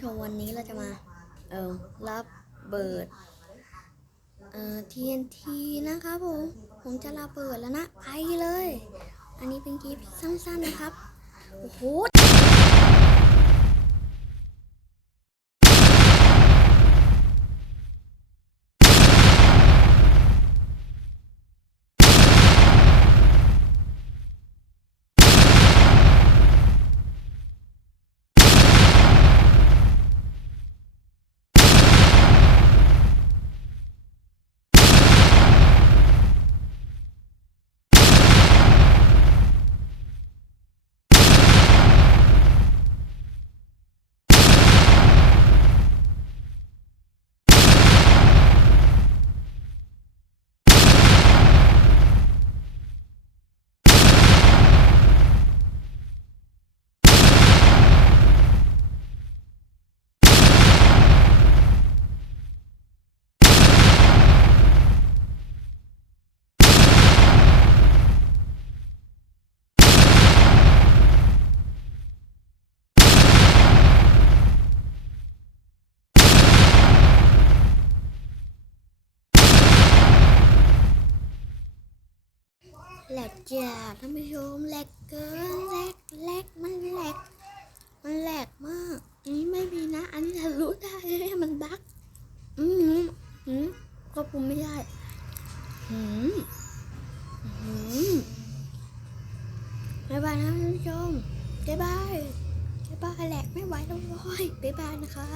ชมวันนี้เราจะมา เออรับเบิด เอ่อ TNT นะครับผม ผมจะระเบิดแล้วนะ ไปเลย อันนี้เป็นคลิปสั้นๆนะครับ โอ้โห แหลกจ้าท่านผู้ชมแหลกเกินแหลกแหลกมันแหลกมันแหลกมากอันนี้ไม่มีนะ อันนี้ทะลุได้มันบั๊กอืมอืมควบคุมไม่ได้อืมอืมบ๊ายบายนะท่านผู้ชมบ๊ายบายบ๊ายบายแหลกไม่ไหวแล้วว้ยบ๊ายบายนะคะ